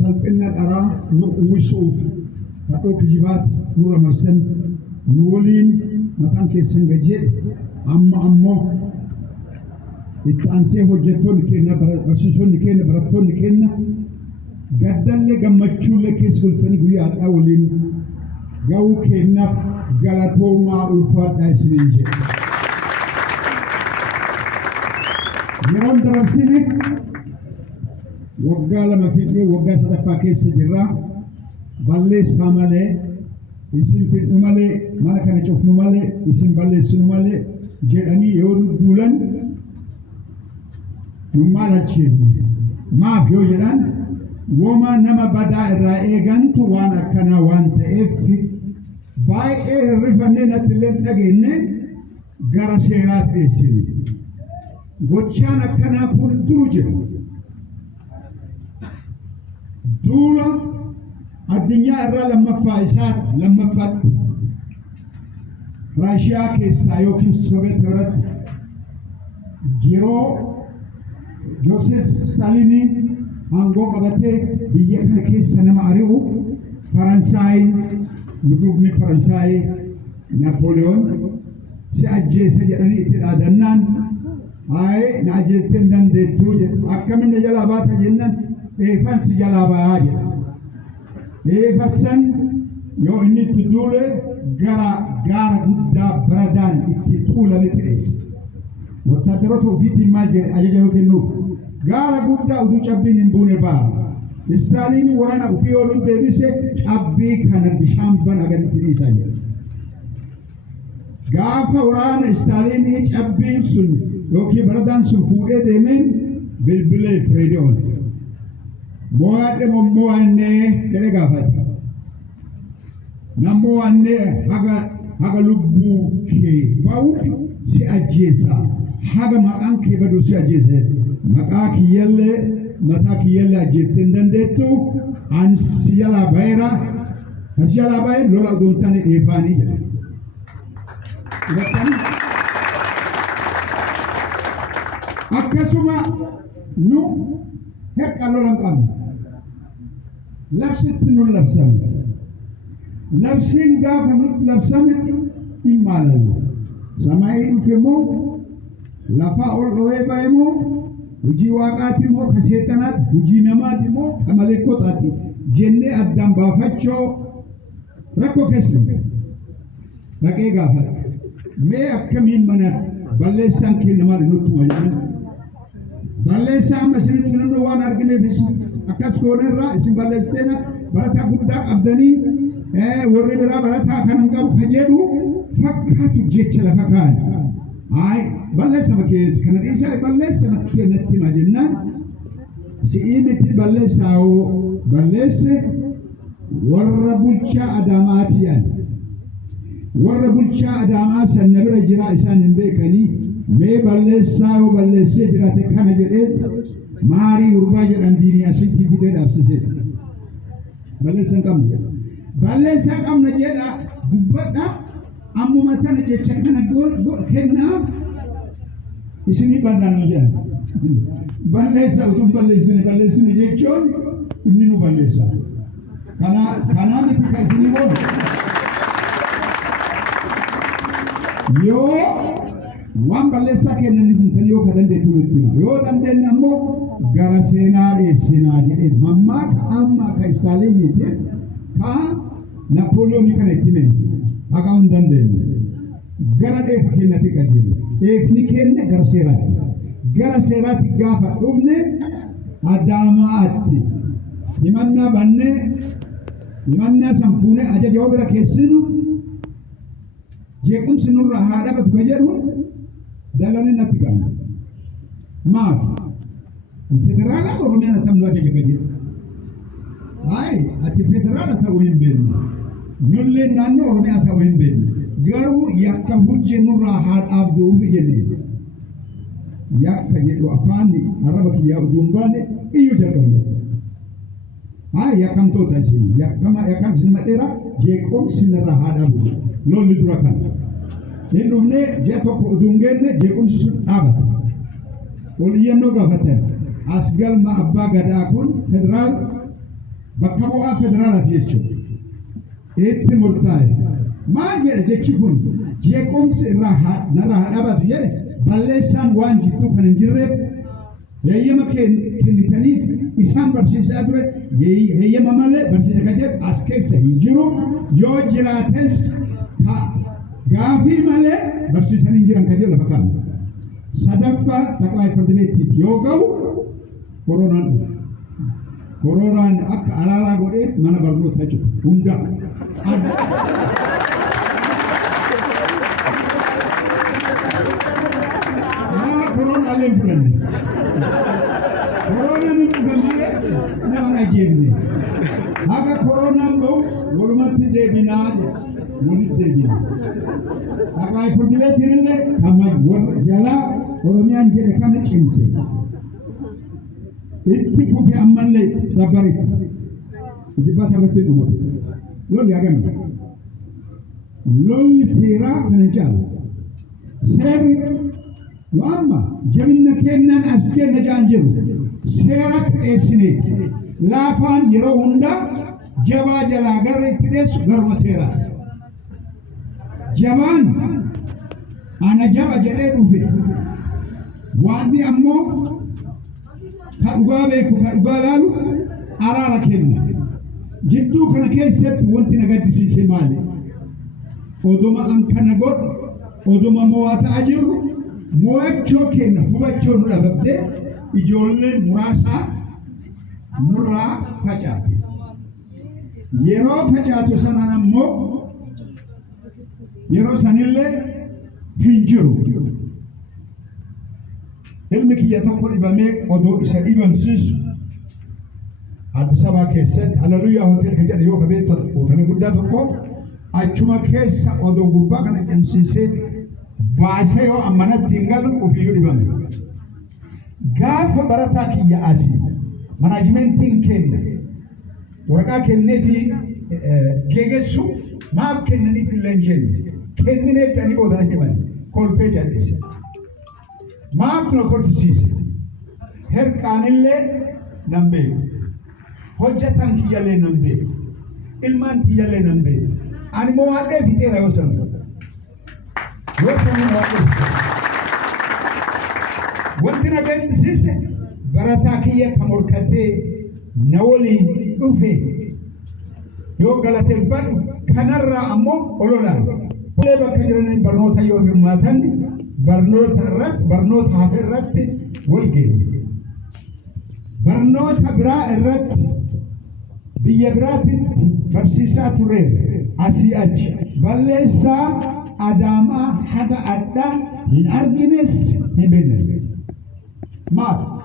salphina dharaa nu uwwisuuf kadhoo kijibaat nurra marsan nu waliin mataan keessan gajjee amma ammoo itti aansee hojjettoonni keenya barsiisonni keenya barattoonni keenya gaddallee gammachuullee keessa galtanii guyyaa har'aa waliin ga'uu keenyaaf galatoomaa ulfaadhaa isiniin jedha. Yeroon dabarsine waggaa lama fixee waggaa sadaffaa keessa jirra. Balleessaa malee isin fidhu malee mana kana cufnu malee isin balleessinu malee jedhanii yoo duulan nu maal achiifne maaf yoo jedhan wooma nama badaa irraa eegantu waan akkanaa waan ta'eef baay'ee hirrifannee natti illee dhageenye gara seeraatti dhiyeessine. Gochaan akkanaa kun duru jira. Duula addunyaa irraa lammaffaatti Raashiyaa keessaa yookiin Sooviyeet biratti yeroo Joosef Staaliin aangoo qabatee biyya kana keessa nama ari'u Faransaay lubni Faransaay Napoleon si ajjeesa jedhanii itti dhaadannaan haye na ajjeesteen dandeettuu jedhu akkamiin jalaa baata jennaan eefan si jalaa ba'aa jedha. Eefassan yoo inni itti duule gara gaara guddaa baradaan itti tuulame ta'eessa. Wattaaddaroota ofiitiin maal jedhe ajaja yoo kennuuf gaara guddaa utuu cabbiin hin buune ba'a. Staaliin waraana ofii ooluun deebise cabbii kana bishaan bana gaditti dhiisaa jedha. Gaafa waraana Staaliin cabbiin sun yookiin baradaan sun fuudhee deemeen bilbilee reediyoon. Mo'aadhe mo'annee jedhee gaafate. Namo'annee haga lubbuu kee ba'uuf si ajjeesa. Haga maqaan kee badu si ajjeesa. Maqaa kiyyallee mataa kiyyallee ajjeettee hin dandeettu an si jalaa ba'eera. Kan si jalaa ba'e lola adoontaan eefaanii jedha. Akkasuma nu heqqa lolan qabna. Labsitti nun labsame. Labsiin gaafa nutti labsame hin maalallu. Samaayii dhufe moo lafaa ol dhoo'ee ba'e moo hojii waaqaati moo ka seexanaati hojii namaati moo ka maleekotaati jennee addaan baafachoo rakkoo keessa dhaqee gaafate. Mee akkamiin mana balleessaan keenya maal nutti mayyana? Balleessaan masiritti namni waan argineef akkas goonerraa isin balleessiteena barataa guddaa qabdanii warri biraa barataa kan hin qabu ka jedhu fakkaatu jecha lafa kaa'an. Balleessama kee kana dhiisaa balleessama kee natti hima jennaan si'ii miti balleessaa'oo balleesse warra bulchaa Adaamaati yaani. Warra bulchaa Adaamaa sanna bira jira isaan hin beekanii mee balleessaa'oo balleessee jiraate kana jedhee maarii gurbaa jedhan diinii asitti fidee dhaabsisee. Balleessaa qabna. Balleessaa qabna jedha dubbadha ammuma tana jecha kana kennaaf isinii bal'aanoo jedhan. Balleessaa utuu balleessine jechuun inni nu balleessaa. Kanaaf itti kan isinii boonu. Yoo waan balleessaa kennan yoo ka dandeettu nutti hima. Yoo dandeenye ammoo gara seenaa dhiyeessinaa jedhee mammaaka amma ka Staaliiniiti ka Napoleonii kana itti hime haqaa hin dandeenye. Gara dheefa keenyatti qajeellu. Dheefni keenya gara seeraatti. Gara seeraatti gaafa dhufne Adaamaatti himannaa bannee himannaa san fuunee ajaja yoo bira keessinu jeequmsi nurraa haa dhabatu ka jedhu dalanii natti qabna. Maaf? Federaalaa Oromiyaan atamnu ajaja ka jedhu. Ati federaala ta'uu hin beeknu. Nullee naannoo Oromiyaa ta'uu hin beeknu. Garuu yakka hojjennurraa haa dhaabduuf jennee. Yakka jedhu afaan arraba kiyyaa utuu hin baane iyyuu jalqabne. Yakkamtoota isin yakkam isin madheera jeequmsi narraa haa dhaabu. Lolli dura kana. Hin dhufnee ji'a tokko utuu hin geenne jeequmsi sun dhaabata. Ol iyyannoo gaafatan as galma abbaa gadaa kun federaal bakka bu'aa federaalaati jechuudha. Itti murtaa'e maal jedhe jechi kun jeequmsi irraa narraa dhaabatu jedhe balleessaan waan jidduu kan hin jirreef heeyyama kennitaniif isaan barsiisaa ture heeyyama malee barsiisa kan jedhu as keessa hin jiru yoo jiraates gaafii malee barsiisan hin jiran kan jedhu lafa kaa'u. Sadaffaa Xaqilaa Firdi Beetiif yoo ga'u koronaan akka alaalaa godhee mana barnootaa jiru hunda. Koronaa leen fudhanne. Koronaan hin dhugamalee nama nageenne. Haga koronaan ga'u walumatti deebinaa walitti deebina. Xaqilaa Firdi Beetiin illee kama warra jalaa Oromiyaan jedhe kana cimse. Itti fufe ammallee sabbaritti. Ijibbata irratti dhumate. Lolli hagami. Lolli seeraa kana jaala. Seerri yoo amma jabina kennaan as kenna jaan jiru seera qixeessineet laafaan yeroo hunda jabaa jalaa garra itti dheessu garuma seeraa. Jabaan ana jaba jedhee dhufe waanni ammoo ka dhugaa beeku ka dhugaa laalu araara kenna. Jidduu kana keessatti wanti na gaddisiise maali? Oduma an kana godhu oduma mo'ataa jiru mo'achoo kenna hubachoo nu dhababde ijoolleen muraasaa nurraa facaate. Yeroo facaatu sanaan ammoo yeroo sanillee hin jiru. Ilmi kiyya tokko dhibamee odoo isa dhibamsiisu Addis Ababaa keessatti Hallelujaa hotel kan jedhu yoo qabeettu hoteela guddaa tokko achuma keessa odoo gubbaa kana cimsiisee baasee yoo ammanatti hin galu ofiyyuu dhibame. Gaafa barataa kiyya asii manaajimentiin kenna waraqaa kennee fi geegessu maaf kennaniif illee hin jenne kenninee jedhanii boodana himan kolfee jal'ise. Maaf na kolfisiise herqaanillee nan beeku. Hojjetan kiyyallee nan beeku. Ilmaan kiyyallee nan beeku. Ani moo waaqee fixeera yoo sanu. Yoo sanu waaqee wanti na gaddisiise barataa kiyya kan morkatee na waliin dhufe yoo galateeffadhu kanarraa ammoo ololaan. Olee bakka jiranii barnoota yoo hirmaatan barnoota hafe irratti wal geenya. Barnoota biraa irratti biyya biraatitti barsiisaa tureera asii achi. Balleessaa Adaamaa haga addaa hin argines hin beekne. Maaf